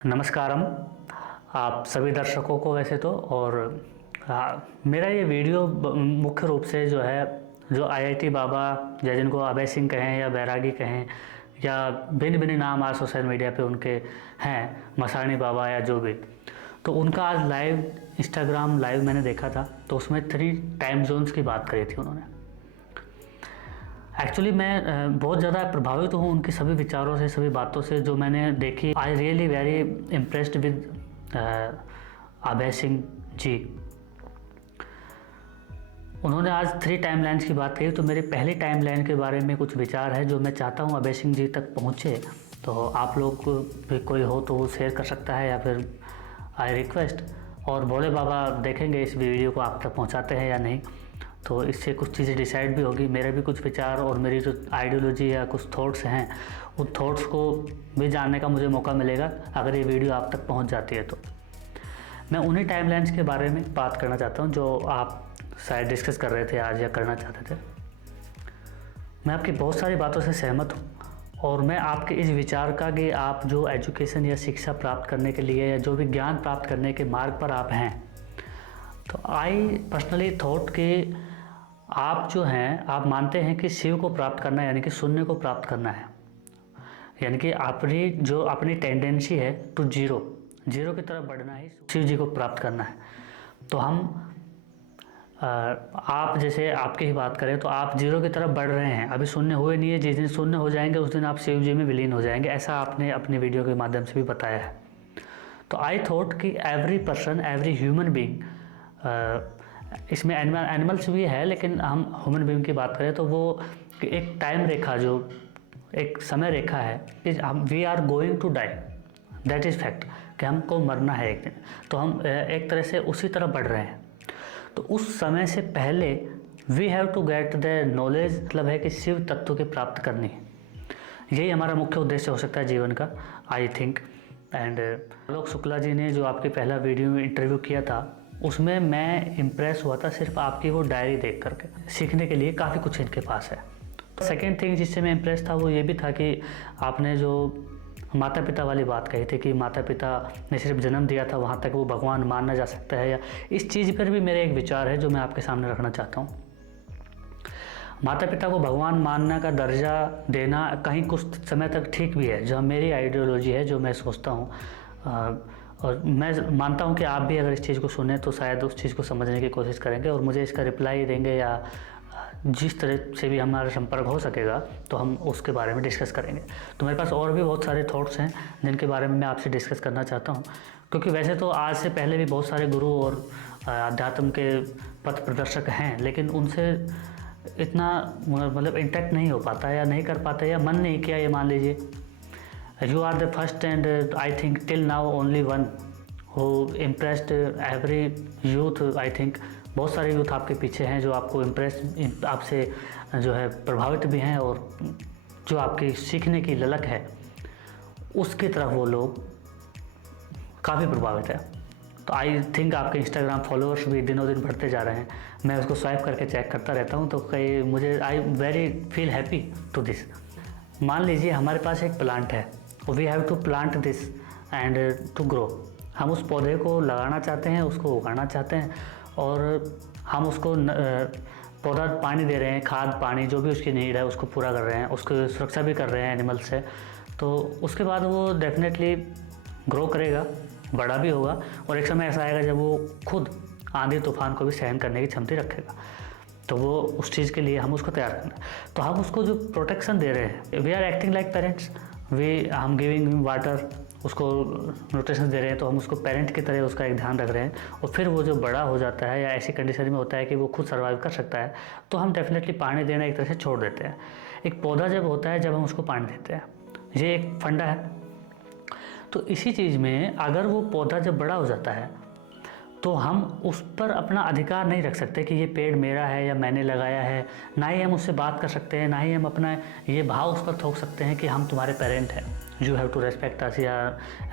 नमस्कारम आप सभी दर्शकों को वैसे तो। और मेरा ये वीडियो मुख्य रूप से जो आईआईटी बाबा या जिनको अभय सिंह कहें या बैरागी कहें या भिन्न भिन्न नाम आज सोशल मीडिया पे उनके हैं, मसानी बाबा या जो भी, तो उनका आज लाइव इंस्टाग्राम लाइव मैंने देखा था। तो उसमें 3 टाइम जोन्स की बात करी थी उन्होंने। एक्चुअली मैं बहुत ज़्यादा प्रभावित हूँ उनकी सभी विचारों से, सभी बातों से जो मैंने देखी। I really very impressed with Abhay Singh ji. उन्होंने आज 3 टाइमलाइंस की बात कही, तो मेरी पहली टाइमलाइन के बारे में कुछ विचार है जो मैं चाहता हूँ अभय सिंह जी तक पहुँचे। तो आप लोग भी कोई हो तो वो शेयर कर सकता है या फिर आई रिक्वेस्ट, और भोले बाबा देखेंगे इस वीडियो को आप तक पहुँचाते हैं या नहीं। तो इससे कुछ चीज़ें डिसाइड भी होगी, मेरे भी कुछ विचार और मेरी जो आइडियोलॉजी या कुछ थॉट्स हैं उन थॉट्स को भी जानने का मुझे मौका मिलेगा अगर ये वीडियो आप तक पहुंच जाती है। तो मैं उन्हीं टाइमलाइंस के बारे में बात करना चाहता हूं जो आप शायद डिस्कस कर रहे थे आज या करना चाहते थे। मैं आपकी बहुत सारी बातों से सहमत हूँ और मैं आपके इस विचार का कि आप जो एजुकेशन या शिक्षा प्राप्त करने के लिए या जो भी ज्ञान प्राप्त करने के मार्ग पर आप हैं, तो आई पर्सनली थॉट कि आप जो हैं आप मानते हैं कि शिव को प्राप्त करना है, यानी कि शून्य को प्राप्त करना है, यानी कि अपनी टेंडेंसी है टू जीरो की तरफ बढ़ना ही शिव जी को प्राप्त करना है। तो हम आप जैसे आपकी ही बात करें तो आप जीरो की तरफ बढ़ रहे हैं, अभी शून्य हुए नहीं है। जिस दिन शून्य हो जाएंगे उस दिन आप शिव जी में विलीन हो जाएंगे, ऐसा आपने अपनी वीडियो के माध्यम से भी बताया है। तो आई थॉट कि every person, every human being, इसमें एनिमल्स भी है लेकिन हम ह्यूमन बीइंग की बात करें तो वो एक टाइम रेखा, जो एक समय रेखा है कि we are going to die, that is fact, कि हमको मरना है एक दिन। तो हम एक तरह से उसी तरफ बढ़ रहे हैं। तो उस समय से पहले we have to get the knowledge, मतलब है कि शिव तत्व की प्राप्त करनी है। यही हमारा मुख्य उद्देश्य हो सकता है जीवन का, I think. And Alok Shukla ji ने जो आपके पहला वीडियो में इंटरव्यू किया था उसमें मैं इम्प्रेस हुआ था सिर्फ आपकी वो डायरी देख करके। सीखने के लिए काफ़ी कुछ इनके पास है। सेकेंड थिंग जिससे मैं इम्प्रेस था वो ये भी था कि आपने जो माता पिता वाली बात कही थी कि माता पिता ने सिर्फ जन्म दिया था, वहाँ तक वो भगवान माना जा सकता है, या इस चीज़ पर भी मेरे एक विचार है जो मैं आपके सामने रखना चाहता हूँ। माता पिता को भगवान मानने का दर्जा देना कहीं कुछ समय तक ठीक भी है, जो मेरी आइडियोलॉजी है, जो मैं सोचता हूँ। और मैं मानता हूँ कि आप भी अगर इस चीज़ को सुने तो शायद उस चीज़ को समझने की कोशिश करेंगे और मुझे इसका रिप्लाई देंगे, या जिस तरह से भी हमारा संपर्क हो सकेगा तो हम उसके बारे में डिस्कस करेंगे। तो मेरे पास और भी बहुत सारे थॉट्स हैं जिनके बारे में मैं आपसे डिस्कस करना चाहता हूँ, क्योंकि वैसे तो आज से पहले भी बहुत सारे गुरु और अध्यात्म के पथ प्रदर्शक हैं, लेकिन उनसे इतना मतलब इंटैक्ट नहीं हो पाता या नहीं कर पाता या मन नहीं किया, ये मान लीजिए। You are the first and I think till now only one who impressed every youth. I think बहुत सारे यूथ आपके पीछे हैं जो आपको आपसे जो है प्रभावित भी हैं, और जो आपकी सीखने की ललक है उसकी तरफ वो लोग काफ़ी प्रभावित है। तो आई थिंक आपके इंस्टाग्राम फॉलोअर्स भी दिनों दिन बढ़ते जा रहे हैं। मैं उसको स्वाइप करके चेक करता रहता हूँ, तो कई मुझे I very feel happy to this. मान लीजिए हमारे पास एक प्लांट है, we have to plant this and to grow. हम उस पौधे को लगाना चाहते हैं, उसको उगाना चाहते हैं, और हम उसको पौधा पानी दे रहे हैं, खाद पानी जो भी उसकी नीड है उसको पूरा कर रहे हैं, उसकी सुरक्षा भी कर रहे हैं एनिमल से। तो उसके बाद वो डेफिनेटली ग्रो करेगा, बड़ा भी होगा, और एक समय ऐसा आएगा जब वो खुद आंधी तूफान को भी सहन करने की क्षमता रखेगा। तो वो उस चीज़ के लिए हम उसको तैयार करना। तो हम उसको जो प्रोटेक्शन दे रहे हैं, we are acting like parents, हम गिविंग वाटर, उसको न्यूट्रिशन दे रहे हैं, तो हम उसको पेरेंट की तरह उसका एक ध्यान रख रहे हैं। और फिर वो जो बड़ा हो जाता है या ऐसी कंडीशन में होता है कि वो खुद सर्वाइव कर सकता है, तो हम डेफिनेटली पानी देना एक तरह से छोड़ देते हैं। एक पौधा जब होता है जब हम उसको पानी देते हैं, ये एक फंडा है। तो इसी चीज़ में अगर वो पौधा जब बड़ा हो जाता है तो हम उस पर अपना अधिकार नहीं रख सकते कि ये पेड़ मेरा है या मैंने लगाया है। ना ही हम उससे बात कर सकते हैं, ना ही हम अपना ये भाव उस पर थोप सकते हैं कि हम तुम्हारे पेरेंट हैं, यू हैव टू रेस्पेक्ट अस, या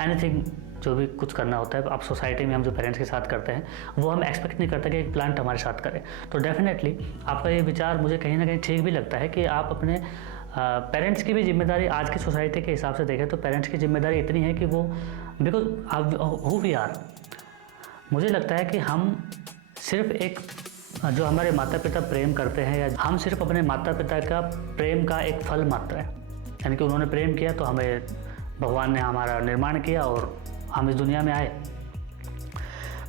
एनीथिंग जो भी कुछ करना होता है। अब सोसाइटी में हम जो पेरेंट्स के साथ करते हैं वो हम एक्सपेक्ट नहीं करते कि एक प्लांट हमारे साथ करे। तो डेफिनेटली आपका ये विचार मुझे कहीं ना कहीं ठीक भी लगता है कि आप अपने पेरेंट्स की भी जिम्मेदारी आज की सोसाइटी के हिसाब से देखें तो पेरेंट्स की जिम्मेदारी इतनी है कि वो बिकॉज हु वी आर, मुझे लगता है कि हम सिर्फ एक जो हमारे माता पिता प्रेम करते हैं या हम सिर्फ अपने माता पिता का प्रेम का एक फल मात्र है, यानी कि उन्होंने प्रेम किया तो हमें भगवान ने हमारा निर्माण किया और हम इस दुनिया में आए।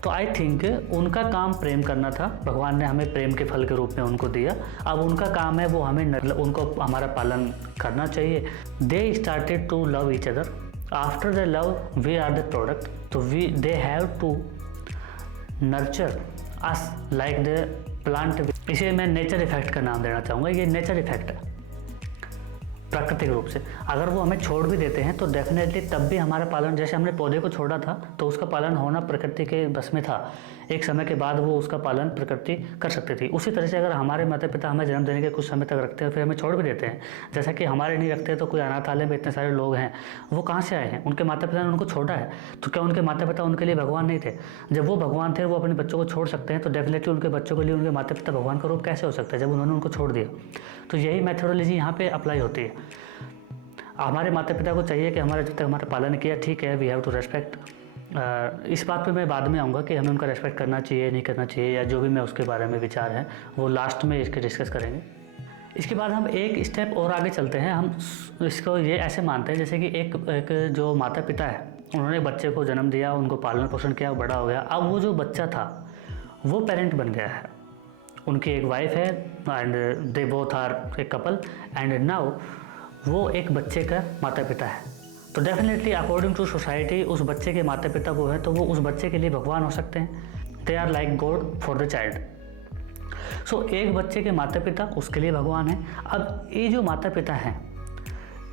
तो आई थिंक उनका काम प्रेम करना था, भगवान ने हमें प्रेम के फल के रूप में उनको दिया, अब उनका काम है वो हमें उनको हमारा पालन करना चाहिए। They started to love each other, after the love we are the product, तो they have to nurture us like the plant. इसे मैं नेचर इफेक्ट का नाम देना चाहूँगा, ये नेचर इफेक्ट है प्राकृतिक रूप से। अगर वो हमें छोड़ भी देते हैं तो डेफिनेटली तब भी हमारा पालन, जैसे हमने पौधे को छोड़ा था तो उसका पालन होना प्रकृति के बस में था, एक समय के बाद वो उसका पालन प्रकृति कर सकती थी। उसी तरह से अगर हमारे माता पिता हमें जन्म देने के कुछ समय तक रखते हैं फिर हमें छोड़ भी देते हैं, जैसा कि हमारे नहीं रखते तो कोई अनाथालय में इतने सारे लोग हैं, वो कहाँ से आए हैं? उनके माता पिता ने उनको छोड़ा है, तो क्या उनके माता पिता उनके लिए भगवान नहीं थे? जब वो भगवान थे वो अपने बच्चों को छोड़ सकते हैं, तो डेफिनेटली उनके बच्चों के लिए उनके माता पिता भगवान का रूप कैसे हो सकता है जब उन्होंने उनको छोड़ दिया? तो यही मैथोडोलॉजी यहाँ पे अप्लाई होती है। हमारे माता पिता को चाहिए कि हमारा जब तक हमारा पालन किया ठीक है, वी हैव टू रेस्पेक्ट। इस बात पे मैं बाद में आऊँगा कि हमें उनका रेस्पेक्ट करना चाहिए नहीं करना चाहिए, या जो भी मैं उसके बारे में विचार है वो लास्ट में इसके डिस्कस करेंगे। इसके बाद हम एक स्टेप और आगे चलते हैं। हम इसको ये ऐसे मानते हैं जैसे कि एक जो माता पिता है उन्होंने बच्चे को जन्म दिया, उनको पालन पोषण किया, बड़ा हो गया, अब वो जो बच्चा था वो पेरेंट बन गया है, उनकी एक वाइफ है and they both are a couple and now वो एक बच्चे का माता पिता है। तो डेफिनेटली अकॉर्डिंग टू सोसाइटी उस बच्चे के माता पिता वो है तो वो उस बच्चे के लिए भगवान हो सकते हैं। They are like God for the child. So एक बच्चे के माता पिता उसके लिए भगवान है। अब ये जो माता पिता हैं,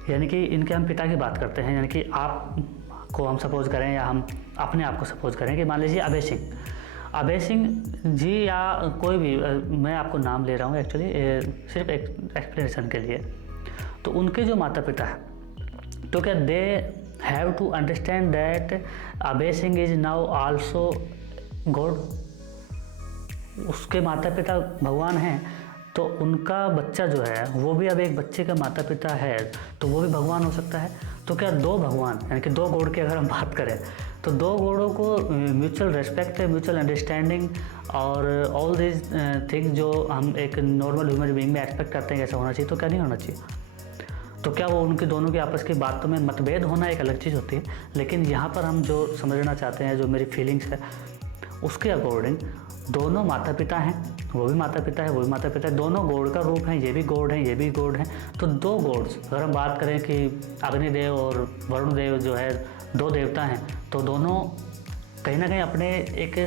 यानी कि इनके हम पिता की बात करते हैं, यानी कि आपको हम सपोज करें या हम अपने आप को सपोज करें कि मान लीजिए अभय सिंह जी या कोई भी, मैं आपको नाम ले रहा हूँ एक्चुअली सिर्फ एक एक्सप्लेनेशन के लिए। तो उनके जो माता पिता है तो क्या they have to understand that Abhay Singh is now also God? उसके माता पिता भगवान हैं तो उनका बच्चा जो है वो भी अब एक बच्चे का माता पिता है तो वो भी भगवान हो सकता है। तो क्या दो भगवान यानी कि दो गॉड की अगर हम बात करें तो दो गॉडों को म्यूचुअल रेस्पेक्ट है, म्यूचुअल अंडरस्टैंडिंग और ऑल दिस थिंग्स जो हम एक नॉर्मल ह्यूमन बीइंग में एक्सपेक्ट करते हैं कैसा होना चाहिए, तो क्या नहीं होना चाहिए? तो क्या वो उनके दोनों की आपस की बातों में मतभेद होना एक अलग चीज़ होती है, लेकिन यहाँ पर हम जो समझना चाहते हैं, जो मेरी फीलिंग्स है उसके अकॉर्डिंग दोनों माता पिता हैं, वो भी माता पिता है, वो भी माता पिता है, दोनों गॉड का रूप हैं, ये भी गॉड हैं, ये भी गॉड हैं। तो दो गॉड्स, अगर हम बात करें कि अग्निदेव और वरुण देव जो है दो देवता हैं, तो दोनों कहीं ना कहीं अपने एक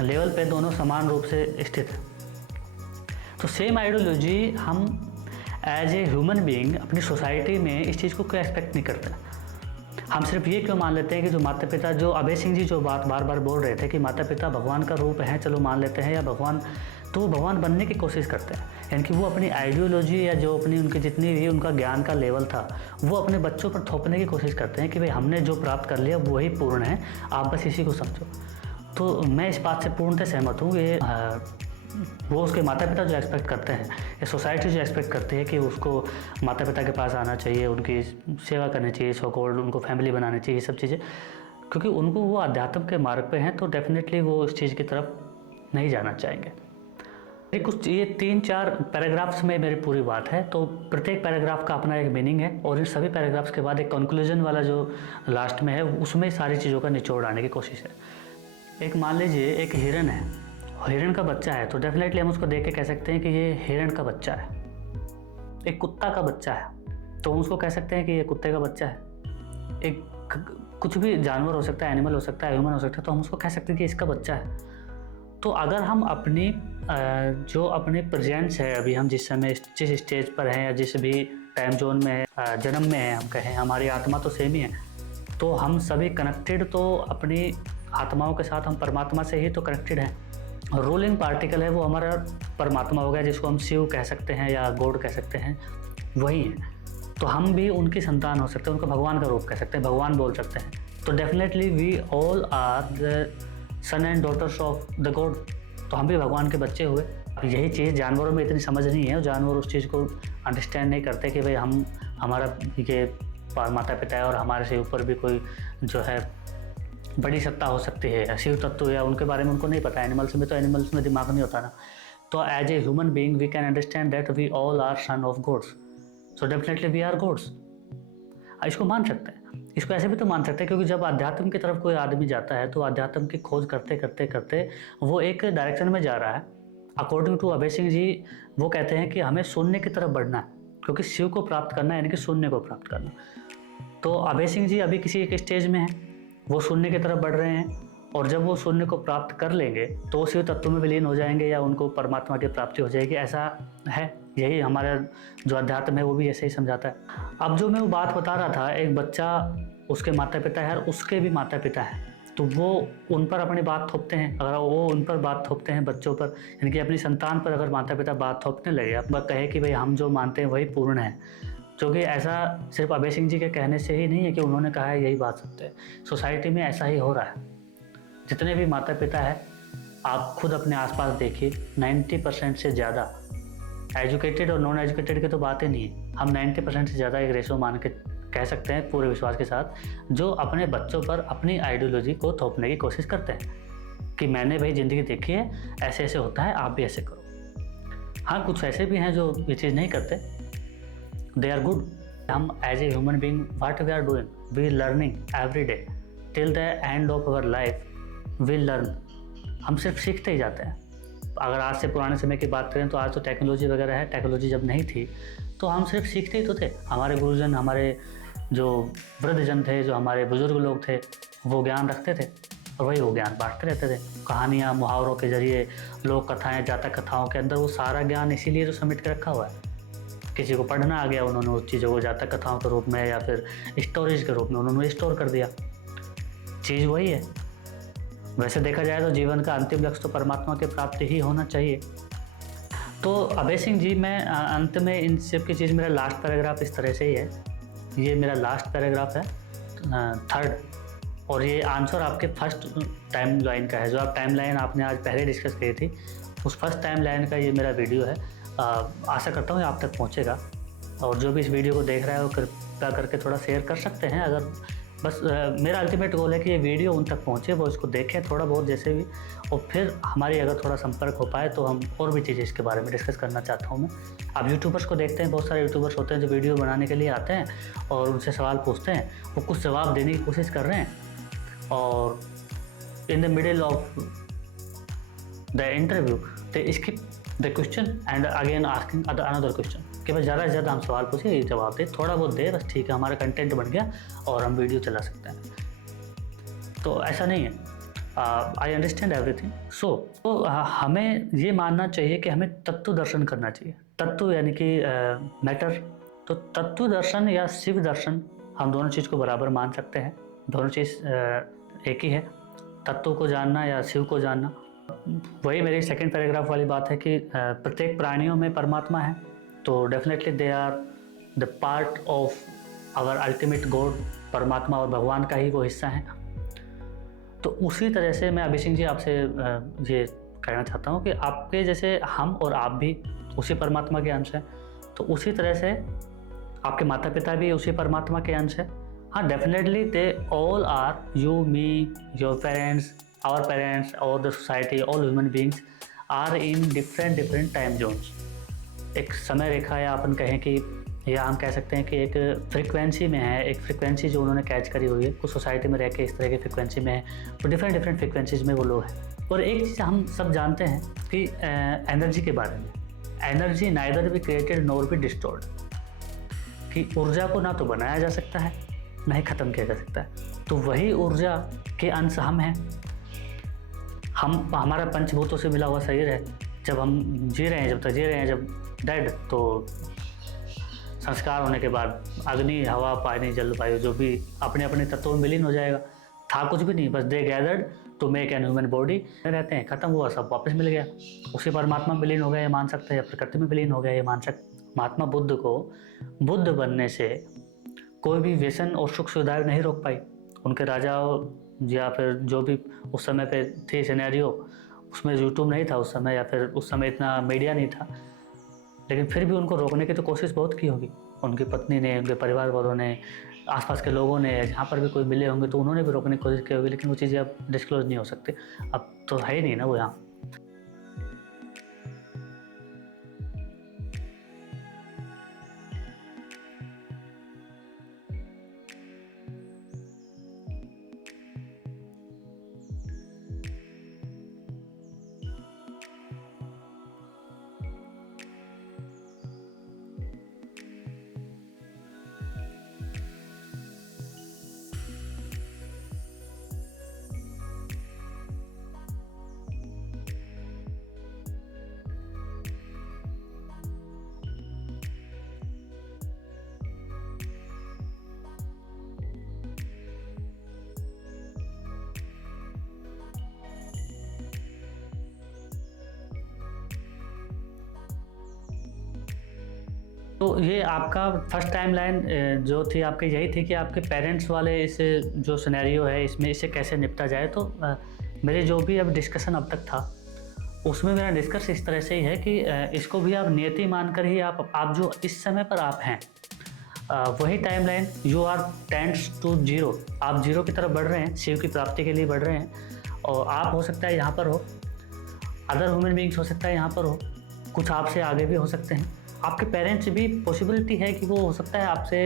लेवल पे दोनों समान रूप से स्थित हैं। तो सेम आइडियोलॉजी हम एज ए ह्यूमन बीइंग अपनी सोसाइटी में इस चीज़ को क्यों एक्सपेक्ट नहीं करते? हम सिर्फ ये क्यों मान लेते हैं कि जो माता पिता, जो अभय सिंह जी जो बात बार बार बोल रहे थे कि माता पिता भगवान का रूप है, चलो मान लेते हैं, या भगवान, तो वो भगवान बनने की कोशिश करते हैं, यानी कि वो अपनी आइडियोलॉजी या जो अपनी उनकी जितनी भी उनका ज्ञान का लेवल था वो अपने बच्चों पर थोपने की कोशिश करते हैं कि भाई हमने जो प्राप्त कर लिया वही पूर्ण है, आप बस इसी को समझो। तो मैं इस बात से पूर्णतः सहमत हूँ कि वो उसके माता पिता जो एक्सपेक्ट करते हैं या सोसाइटी जो एक्सपेक्ट करती है कि उसको माता पिता के पास आना चाहिए, उनकी सेवा करनी चाहिए, सो कॉल्ड उनको फैमिली बनानी चाहिए, सब चीज़ें, क्योंकि उनको वो अध्यात्म के मार्ग पे हैं तो डेफिनेटली वो इस चीज़ की तरफ नहीं जाना चाहेंगे। कुछ ये 3-4 पैराग्राफ्स में मेरी पूरी बात है, तो प्रत्येक पैराग्राफ का अपना एक मीनिंग है और इन सभी पैराग्राफ्स के बाद एक कंक्लूजन वाला जो लास्ट में है उसमें सारी चीज़ों का निचोड़ आने की कोशिश है। एक मान लीजिए एक हिरन है, हिरण का बच्चा है, तो डेफिनेटली हम उसको देख के कह सकते हैं कि ये हिरण का बच्चा है। एक कुत्ता का बच्चा है तो हम उसको कह सकते हैं कि ये कुत्ते का बच्चा है। एक कुछ भी जानवर हो सकता है, एनिमल हो सकता है, ह्यूमन हो सकता है, तो हम उसको कह सकते हैं कि इसका बच्चा है। तो अगर हम अपनी जो अपने प्रेजेंस है, अभी हम जिस समय जिस स्टेज पर हैं या जिस भी टाइम जोन में है, जन्म में है, हम कहें हमारी आत्मा तो सेम ही है, तो हम सभी कनेक्टेड, तो अपनी आत्माओं के साथ हम परमात्मा से ही तो कनेक्टेड हैं। रूलिंग पार्टिकल है वो हमारा परमात्मा हो गया, जिसको हम शिव कह सकते हैं या गॉड कह सकते हैं, वही है। तो हम भी उनकी संतान हो सकते हैं, उनको भगवान का रूप कह सकते हैं, भगवान बोल सकते हैं। तो definitely we all are the son and daughters of the God, तो हम भी भगवान के बच्चे हुए। यही चीज़ जानवरों में इतनी समझ नहीं है, जानवर उस चीज़ को अंडरस्टैंड नहीं करते कि भाई हमारा ये माता पिता है और हमारे से ऊपर भी कोई जो है बड़ी सत्ता हो सकती है, शिव तत्व, या उनके बारे में उनको नहीं पता। एनिमल्स में तो एनिमल्स में दिमाग नहीं होता ना। तो as a human being we can understand that we all are son of gods, so definitely we are gods. इसको मान सकते हैं, इसको ऐसे भी तो मान सकते हैं, क्योंकि जब अध्यात्म की तरफ कोई आदमी जाता है तो अध्यात्म की खोज करते करते करते वो एक डायरेक्शन में जा रहा है। अकॉर्डिंग टू अभय सिंह जी, वो कहते हैं कि हमें शून्य की तरफ बढ़ना है, क्योंकि शिव को प्राप्त करना है, यानी कि शून्य को प्राप्त करना। तो अभय सिंह जी अभी किसी एक स्टेज में हैं, वो शून्य की तरफ बढ़ रहे हैं, और जब वो शून्य को प्राप्त कर लेंगे तो वो शिव तत्व में विलीन हो जाएंगे या उनको परमात्मा की प्राप्ति हो जाएगी। ऐसा है, यही हमारा जो अध्यात्म है वो भी ऐसे ही समझाता है। अब जो मैं वो बात बता रहा था, एक बच्चा, उसके माता पिता है और उसके भी माता पिता हैं, तो वो उन पर अपनी बात थोपते हैं। अगर वो उन पर बात थोपते हैं, बच्चों पर, यानी कि अपनी संतान पर अगर माता पिता बात थोपने लगे, अब कहे कि भाई हम जो मानते हैं वही पूर्ण है, जो कि ऐसा सिर्फ अभय सिंह जी के कहने से ही नहीं है कि उन्होंने कहा है यही बात सत्य है। सोसाइटी में ऐसा ही हो रहा है। जितने भी माता पिता हैं, आप खुद अपने आसपास देखिए, 90% से ज़्यादा, एजुकेटेड और नॉन एजुकेटेड की तो बात ही नहीं है, हम 90% से ज़्यादा एक रेशो मान के कह सकते हैं पूरे विश्वास के साथ, जो अपने बच्चों पर अपनी आइडियोलॉजी को थोपने की कोशिश करते हैं कि मैंने भाई ज़िंदगी देखी है, ऐसे ऐसे होता है, आप भी ऐसे करो। हाँ, कुछ ऐसे भी हैं जो ये चीज़ नहीं करते, दे आर गुड। हम as a human being what we are doing, we learning every day till the end of our life, we learn. हम सिर्फ सीखते ही जाते हैं। अगर आज से पुराने समय की बात करें तो आज तो टेक्नोलॉजी वगैरह है, टेक्नोलॉजी जब नहीं थी तो हम सिर्फ सीखते ही तो थे। हमारे गुरुजन, हमारे जो वृद्धजन थे, जो हमारे बुजुर्ग लोग थे, वो ज्ञान रखते थे और वही वो ज्ञान बांटते रहते थे। कहानियाँ, मुहावरों के जरिए, लोक कथाएँ, जातक कथाओं के अंदर वो सारा ज्ञान इसीलिए तो समेट के रखा हुआ है। किसी को पढ़ना आ गया, उन्होंने उस चीज़ों को जातक कथाओं के रूप में या फिर स्टोरेज के रूप में उन्होंने स्टोर कर दिया। चीज़ वही है। वैसे देखा जाए तो जीवन का अंतिम लक्ष्य तो परमात्मा की प्राप्ति ही होना चाहिए। तो अभय सिंह जी, मैं अंत में इन सब की चीज़, मेरा लास्ट पैराग्राफ इस तरह से ही है, ये मेरा लास्ट पैराग्राफ है, 3rd, और ये आंसर आपके फर्स्ट टाइम लाइन का है। जो आप टाइम लाइन आपने आज पहले डिस्कस की थी, उस फर्स्ट टाइम लाइन का ये मेरा वीडियो है। आशा करता हूँ आप तक पहुँचेगा, और जो भी इस वीडियो को देख रहा है वो कृपया करके थोड़ा शेयर कर सकते हैं। अगर बस मेरा अल्टीमेट गोल है कि ये वीडियो उन तक पहुँचे, वो इसको देखें थोड़ा बहुत जैसे भी, और फिर हमारी अगर थोड़ा संपर्क हो पाए तो हम और भी चीज़ें इसके बारे में डिस्कस करना चाहता हूँ मैं। आप यूट्यूबर्स को देखते हैं, बहुत सारे यूट्यूबर्स होते हैं जो वीडियो बनाने के लिए आते हैं और उनसे सवाल पूछते हैं, वो कुछ जवाब देने की कोशिश कर रहे हैं, और in the middle of the interview they skip the question and again asking another question, कि भाई ज़्यादा से ज़्यादा हम सवाल पूछे, ये जवाब दे, थोड़ा बहुत दे, बस ठीक है, हमारा कंटेंट बन गया और हम वीडियो चला सकते हैं। तो ऐसा नहीं है। I understand everything. तो हमें ये मानना चाहिए कि हमें तत्व दर्शन करना चाहिए। तत्व यानी कि मैटर। तो तत्व दर्शन या शिव दर्शन, हम दोनों चीज़ को बराबर मान सकते हैं। दोनों चीज़ एक ही है, तत्व को जानना या शिव को जानना। वही मेरी सेकंड पैराग्राफ वाली बात है कि प्रत्येक प्राणियों में परमात्मा है, तो definitely they are the part of our ultimate God. परमात्मा और भगवान का ही वो हिस्सा है। तो उसी तरह से मैं अभय सिंह जी आपसे ये कहना चाहता हूँ कि आपके जैसे हम और आप भी उसी परमात्मा के अंश हैं, तो उसी तरह से आपके माता पिता भी उसी परमात्मा के अंश हैं। हाँ, definitely they all are, you, me, your parents, our parents, और the society, all human beings are in different time zones. एक समय रेखा, या अपन कहें कि, या हम कह सकते हैं कि एक फ्रिक्वेंसी में है, एक फ्रिक्वेंसी जो उन्होंने कैच करी हुई है, कुछ सोसाइटी में रह के इस तरह की फ्रिक्वेंसी में है, तो डिफरेंट फ्रिक्वेंसीज में वो लोग हैं। और एक चीज़ हम सब जानते हैं कि एनर्जी के बारे में, energy neither be created nor be distorted, कि ऊर्जा को ना तो बनाया जा सकता है ना ही ख़त्म किया जा सकता है। तो वही ऊर्जा के अंश हम हैं। हमारा पंचभूतों से मिला हुआ शरीर है। जब हम जी रहे हैं, जब तक जी रहे हैं, जब डेड, तो संस्कार होने के बाद अग्नि, हवा, पानी, जल, वायु, जो भी अपने अपने तत्वों में विलीन हो जाएगा। था कुछ भी नहीं, बस they gathered to make an human body, रहते हैं, खत्म हुआ, सब वापस मिल गया, उसी परमात्मा में विलीन हो गया, ये मान सकते हैं, या प्रकृति में विलीन हो गया, ये मान सकते। महात्मा बुद्ध को बुद्ध बनने से कोई भी व्यसन और सुख सुविधाएं नहीं रोक पाई। उनके राजाओं या फिर जो भी उस समय पे थे सिनेरियो, उसमें यूट्यूब नहीं था उस समय, या फिर उस समय इतना मीडिया नहीं था, लेकिन फिर भी उनको रोकने की तो कोशिश बहुत की होगी, उनकी पत्नी ने, उनके परिवार वालों ने, आसपास के लोगों ने, जहाँ पर भी कोई मिले होंगे तो उन्होंने भी रोकने की कोशिश की होगी, लेकिन वो चीज़ें अब डिस्क्लोज नहीं हो सकती, अब तो है ही नहीं ना वो यहाँ। तो ये आपका फर्स्ट टाइम लाइन जो थी आपकी यही थी कि आपके पेरेंट्स वाले इस जो सिनेरियो है इसमें इसे कैसे निपटा जाए। तो मेरे जो भी अब डिस्कशन अब तक था उसमें मेरा डिस्कस इस तरह से ही है कि इसको भी आप नियति मानकर ही आप जो इस समय पर आप हैं वही time line you are tends to zero, आप जीरो की तरफ बढ़ रहे हैं, शिव की प्राप्ति के लिए बढ़ रहे हैं। और आप हो सकता है यहाँ पर हो, अदर ह्यूमन बींग्स हो सकता है यहाँ पर हो, कुछ आपसे आगे भी हो सकते हैं, आपके पेरेंट्स भी पॉसिबिलिटी है कि वो हो सकता है आपसे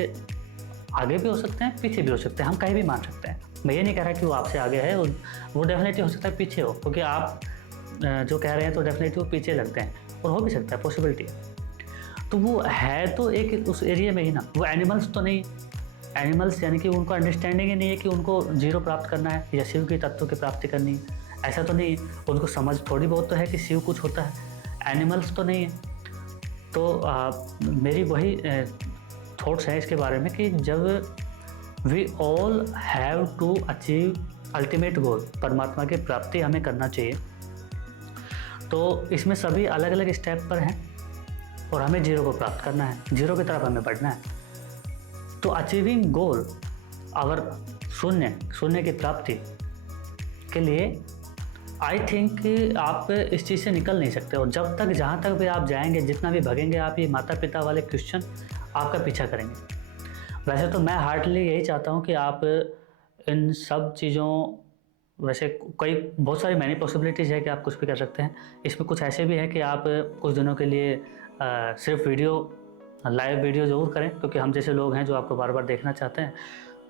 आगे भी हो सकते हैं, पीछे भी हो सकते हैं, हम कहीं भी मान सकते हैं। मैं ये नहीं कह रहा कि वो आपसे आगे है, वो डेफिनेटली हो सकता है पीछे हो, क्योंकि आप जो कह रहे हैं तो डेफिनेटली वो पीछे लगते हैं, और हो भी सकता है, पॉसिबिलिटी है। तो वो है तो एक उस एरिया में ही ना, वो एनिमल्स तो नहीं, एनिमल्स यानी कि उनको अंडरस्टैंडिंग ही नहीं है कि उनको जीरो प्राप्त करना है या शिव की तत्व की प्राप्ति करनी है, ऐसा तो नहीं है। उनको समझ थोड़ी बहुत तो है कि शिव कुछ होता है, एनिमल्स तो नहीं है। तो मेरी वही थॉट्स हैं इसके बारे में कि जब we all have to achieve ultimate goal, परमात्मा की प्राप्ति हमें करना चाहिए, तो इसमें सभी अलग अलग स्टेप पर हैं और हमें जीरो को प्राप्त करना है, जीरो की तरफ हमें बढ़ना है। तो अचीविंग गोल, अगर शून्य की प्राप्ति के लिए आई थिंक कि आप इस चीज़ से निकल नहीं सकते, और जब तक जहाँ तक भी आप जाएंगे, जितना भी भगेंगे, आप ये माता पिता वाले क्वेश्चन आपका पीछा करेंगे। वैसे तो मैं हार्डली यही चाहता हूँ कि आप इन सब चीज़ों, वैसे बहुत सारी मैनी पॉसिबिलिटीज़ है कि आप कुछ भी कर सकते हैं। इसमें कुछ ऐसे भी है कि आप कुछ दिनों के लिए सिर्फ लाइव वीडियो ज़रूर करें, क्योंकि हम जैसे लोग हैं जो आपको बार बार देखना चाहते हैं,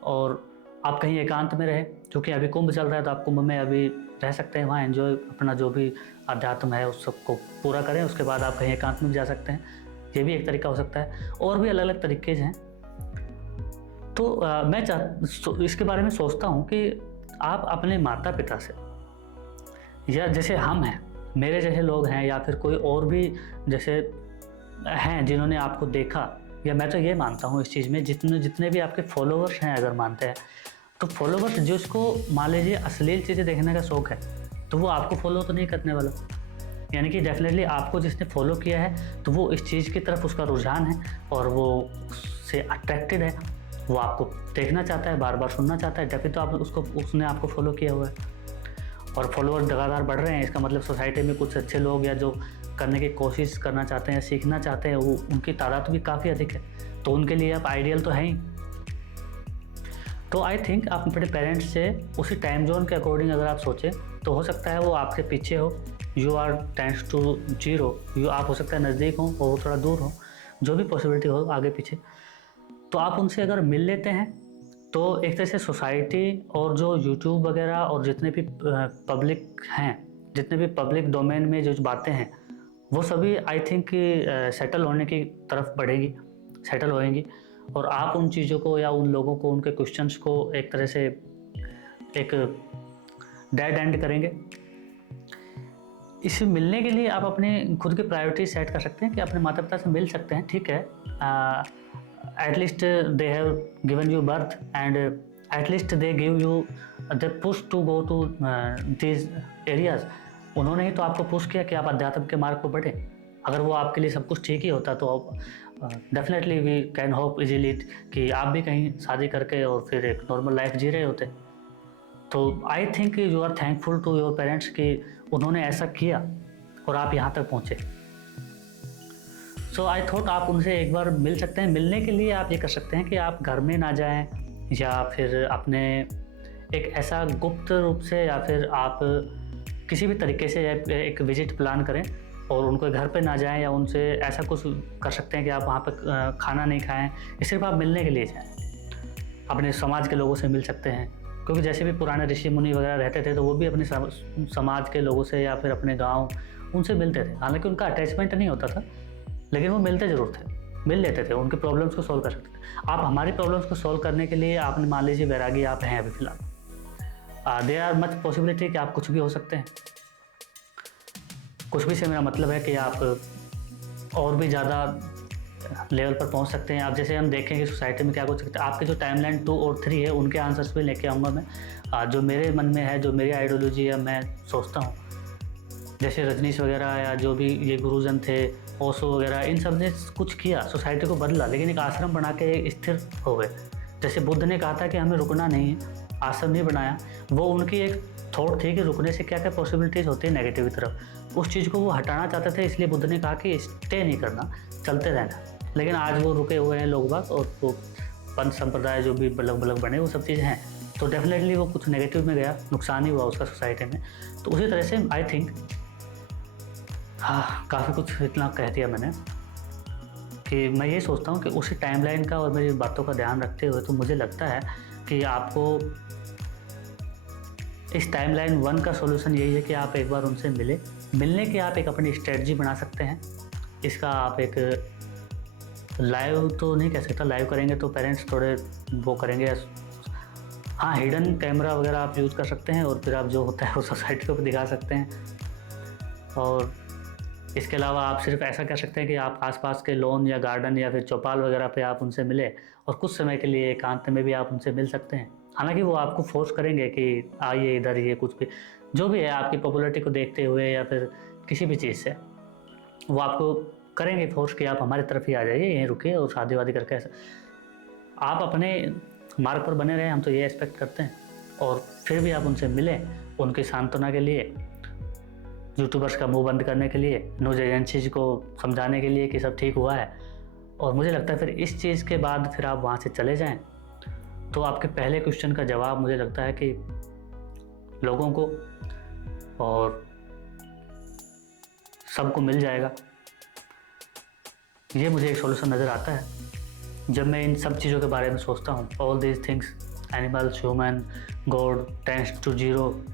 और आप कहीं एकांत में रहे, क्योंकि अभी कुंभ चल रहा है तो आप कुंभ में अभी रह सकते हैं, वहाँ एंजॉय अपना जो भी अध्यात्म है उस सबको पूरा करें, उसके बाद आप कहीं एकांत में भी जा सकते हैं, ये भी एक तरीका हो सकता है, और भी अलग अलग तरीके हैं। तो मैं इसके बारे में सोचता हूँ कि आप अपने माता पिता से, या जैसे हम हैं, मेरे जैसे लोग हैं, या फिर कोई और भी जैसे हैं जिन्होंने आपको देखा, या मैं तो ये मानता हूँ इस चीज़ में, जितने भी आपके फॉलोअर्स हैं, अगर मानते हैं तो फॉलोवर्स जिसको मान लीजिए अश्लील चीज़ें देखने का शौक़ है, तो वो आपको फॉलो तो नहीं करने वाला, यानी कि डेफिनेटली आपको जिसने फॉलो किया है तो वो इस चीज़ की तरफ उसका रुझान है और वो उससे अट्रैक्टेड है, वो आपको देखना चाहता है, बार बार सुनना चाहता है, जब तो आप उसने आपको फॉलो किया हुआ है। और फॉलोअर लगातार बढ़ रहे हैं, इसका मतलब सोसाइटी में कुछ अच्छे लोग या जो करने की कोशिश करना चाहते हैं, सीखना चाहते हैं, वो उनकी तादाद भी काफ़ी अधिक है, तो उनके लिए आप आइडियल तो हैं ही। तो आई थिंक आप अपने पेरेंट्स से उसी टाइम जोन के अकॉर्डिंग अगर आप सोचें तो हो सकता है वो आपके पीछे हो, you are tends to zero, आप हो सकता है नज़दीक हो और वो थोड़ा दूर हो, जो भी पॉसिबिलिटी हो आगे पीछे, तो आप उनसे अगर मिल लेते हैं तो एक तरह से सोसाइटी और जो यूट्यूब वगैरह और जितने भी पब्लिक हैं, जितने भी पब्लिक डोमेन में जो बातें हैं, वो सभी आई थिंक सेटल होने की तरफ बढ़ेगी, सेटल होएंगी, और आप उन चीज़ों को या उन लोगों को, उनके क्वेश्चंस को एक तरह से एक डेड एंड करेंगे। इसे मिलने के लिए आप अपने खुद की प्रायोरिटी सेट कर सकते हैं कि अपने माता पिता से मिल सकते हैं, ठीक है, at least they have given you birth and at least they give you the push to go to these areas, उन्होंने ही तो आपको पुश किया कि आप अध्यात्म के मार्ग पर बढ़े। अगर वो आपके लिए सब कुछ ठीक ही होता तो definitely we can hope easily कि आप भी कहीं शादी करके और फिर एक नॉर्मल लाइफ जी रहे होते। तो I think you are thankful to your parents कि उन्होंने ऐसा किया और आप यहाँ तक पहुँचे। सो आई थॉट आप उनसे एक बार मिल सकते हैं। मिलने के लिए आप ये कर सकते हैं कि आप घर में ना जाएं, या फिर अपने एक ऐसा गुप्त रूप से, या फिर आप किसी भी तरीके से एक विजिट प्लान करें और उनको घर पे ना जाएं, या उनसे ऐसा कुछ कर सकते हैं कि आप वहाँ पे खाना नहीं खाएं, सिर्फ आप मिलने के लिए जाएं। अपने समाज के लोगों से मिल सकते हैं, क्योंकि जैसे भी पुराने ऋषि मुनि वगैरह रहते थे तो वो भी अपने समाज के लोगों से या फिर अपने गाँव उनसे मिलते थे। हालांकि उनका अटैचमेंट नहीं होता था, लेकिन वो मिलते ज़रूर थे, मिल लेते थे, उनके प्रॉब्लम्स को सॉल्व कर सकते थे। आप हमारी प्रॉब्लम्स को सॉल्व करने के लिए आपने मान लीजिए वैरागी आप हैं अभी फिलहाल, देयर आर मच पॉसिबिलिटी कि आप कुछ भी हो सकते हैं। कुछ भी से मेरा मतलब है कि आप और भी ज़्यादा लेवल पर पहुंच सकते हैं। आप जैसे हम देखें कि सोसाइटी में क्या कुछ सकते हैं। आपके जो टाइमलाइन 2 और 3 है उनके आंसर्स भी लेके आऊँगा मैं, जो मेरे मन में है, जो मेरी आइडियोलॉजी है, मैं सोचता हूँ। जैसे रजनीश वगैरह या जो भी ये गुरुजन थे, ओशो वगैरह, इन सब ने कुछ किया, सोसाइटी को बदला, लेकिन एक आश्रम बना के स्थिर हो गए। जैसे बुद्ध ने कहा था कि हमें रुकना नहीं है, आश्रम नहीं बनाया, वो उनकी एक थॉट थी कि रुकने से क्या क्या पॉसिबिलिटीज़ होती है नेगेटिव की तरफ, उस चीज़ को वो हटाना चाहते थे। इसलिए बुद्ध ने कहा कि स्टे नहीं करना, चलते रहना। लेकिन आज वो रुके हुए हैं लोग बाग, और वो पंथ संप्रदाय जो भी बलग बलग बने वो सब चीज़ें हैं, तो डेफिनेटली वो कुछ नेगेटिव में गया, नुकसान ही हुआ उसका सोसाइटी में। तो उसी तरह से आई थिंक, हाँ, काफ़ी कुछ इतना कह दिया मैंने, कि मैं ये सोचता हूँ कि उसी टाइमलाइन का और मेरी बातों का ध्यान रखते हुए तो मुझे लगता है कि आपको इस टाइमलाइन 1 का सॉल्यूशन यही है कि आप एक बार उनसे मिलने की आप एक अपनी स्ट्रेटजी बना सकते हैं। इसका आप एक लाइव तो नहीं कह सकता, लाइव करेंगे तो पेरेंट्स थोड़े वो करेंगे। हाँ, हिडन कैमरा वगैरह आप यूज़ कर सकते हैं, और फिर आप जो होता है वो सोसाइटी को भी दिखा सकते हैं। और इसके अलावा आप सिर्फ ऐसा कर सकते हैं कि आप आसपास के लॉन या गार्डन या फिर चौपाल वगैरह पे आप उनसे मिले, और कुछ समय के लिए एकांत में भी आप उनसे मिल सकते हैं। हालांकि वो आपको फोर्स करेंगे कि आइए इधर, ये कुछ भी जो भी है आपकी पॉपुलैरिटी को देखते हुए या फिर किसी भी चीज़ से वो आपको करेंगे फोर्स कि आप हमारी तरफ ही आ जाइए, यहीं रुकिए और शादी वादी करके ऐसा आप अपने मार्ग पर बने रहें, हम तो ये एक्सपेक्ट करते हैं। और फिर भी आप उनसे मिलें उनकी सांत्वना के लिए, यूट्यूबर्स का मुंह बंद करने के लिए, न्यूज़ एजेंसीज को समझाने के लिए कि सब ठीक हुआ है। और मुझे लगता है फिर इस चीज़ के बाद फिर आप वहाँ से चले जाएं, तो आपके पहले क्वेश्चन का जवाब मुझे लगता है कि लोगों को और सबको मिल जाएगा। ये मुझे एक सॉल्यूशन नज़र आता है जब मैं इन सब चीज़ों के बारे में सोचता हूँ। All these things, animals, human, God, tends to zero,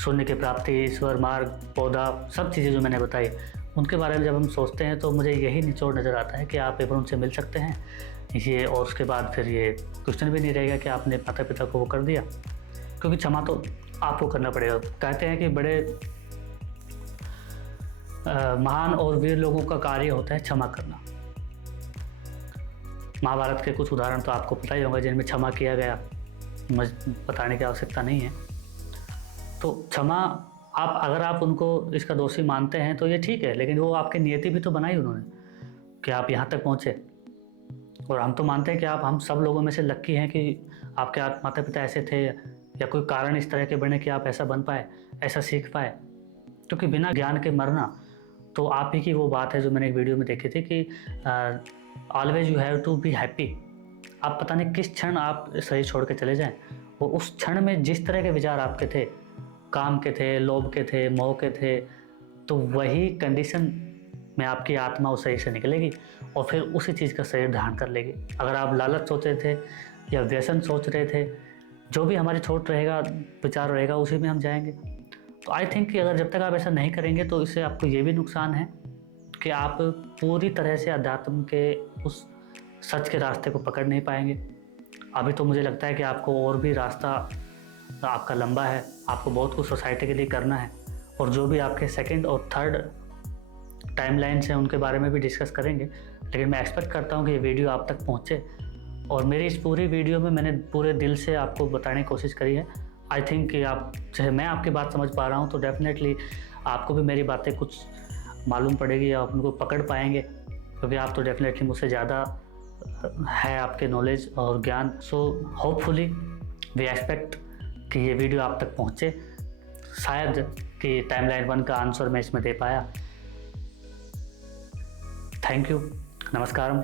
शून्य की प्राप्ति, ईश्वर, मार्ग, पौधा, सब चीज़ें जो मैंने बताई, उनके बारे में जब हम सोचते हैं तो मुझे यही निचोड़ नज़र आता है कि आप एक बार उनसे मिल सकते हैं ये, और उसके बाद फिर ये क्वेश्चन भी नहीं रहेगा कि आपने माता पिता को वो कर दिया, क्योंकि क्षमा तो आपको करना पड़ेगा। कहते हैं कि बड़े महान और वीर लोगों का कार्य होता है क्षमा करना। महाभारत के कुछ उदाहरण तो आपको पता ही होंगे जिनमें क्षमा किया गया, मुझे बताने की आवश्यकता नहीं है। तो क्षमा, आप अगर आप उनको इसका दोषी मानते हैं तो ये ठीक है, लेकिन वो आपकी नियति भी तो बनाई उन्होंने कि आप यहाँ तक पहुँचे। और हम तो मानते हैं कि आप हम सब लोगों में से लक्की हैं कि आपके माता पिता ऐसे थे, या कोई कारण इस तरह के बने कि आप ऐसा बन पाए, ऐसा सीख पाए। क्योंकि बिना ज्ञान के मरना तो आप ही की वो बात है जो मैंने एक वीडियो में देखी थी कि always you have to be happy. आप पता नहीं किस क्षण आप शरीर छोड़ के चले जाएं, वो उस क्षण में जिस तरह के विचार आपके थे, काम के थे, लोभ के थे, मोह के थे, तो वही कंडीशन में आपकी आत्मा उस शरीर से निकलेगी और फिर उसी चीज़ का शरीर धारण कर लेगी। अगर आप लालच सोच रहे थे या व्यसन सोच रहे थे, जो भी हमारी थॉट रहेगा, विचार रहेगा, उसी में हम जाएंगे। तो आई थिंक कि अगर जब तक आप ऐसा नहीं करेंगे तो इससे आपको ये भी नुकसान है कि आप पूरी तरह से अध्यात्म के उस सच के रास्ते को पकड़ नहीं पाएंगे। अभी तो मुझे लगता है कि आपको और भी रास्ता आपका लंबा है, आपको बहुत कुछ सोसाइटी के लिए करना है, और जो भी आपके सेकंड और थर्ड टाइमलाइन्स हैं उनके बारे में भी डिस्कस करेंगे। लेकिन मैं एक्सपेक्ट करता हूँ कि ये वीडियो आप तक पहुँचे, और मेरी इस पूरी वीडियो में मैंने पूरे दिल से आपको बताने की कोशिश करी है। आई थिंक कि आप, चाहे मैं आपकी बात समझ पा रहा हूँ तो डेफिनेटली आपको भी मेरी बातें कुछ मालूम पड़ेगी, आप उनको पकड़ पाएंगे, क्योंकि आप तो डेफिनेटली मुझसे ज़्यादा है आपके नॉलेज और ज्ञान। सो होपफुली वी एक्सपेक्ट कि ये वीडियो आप तक पहुँचे, शायद कि टाइमलाइन 1 का आंसर मैं इसमें दे पाया। Thank you, नमस्कारम।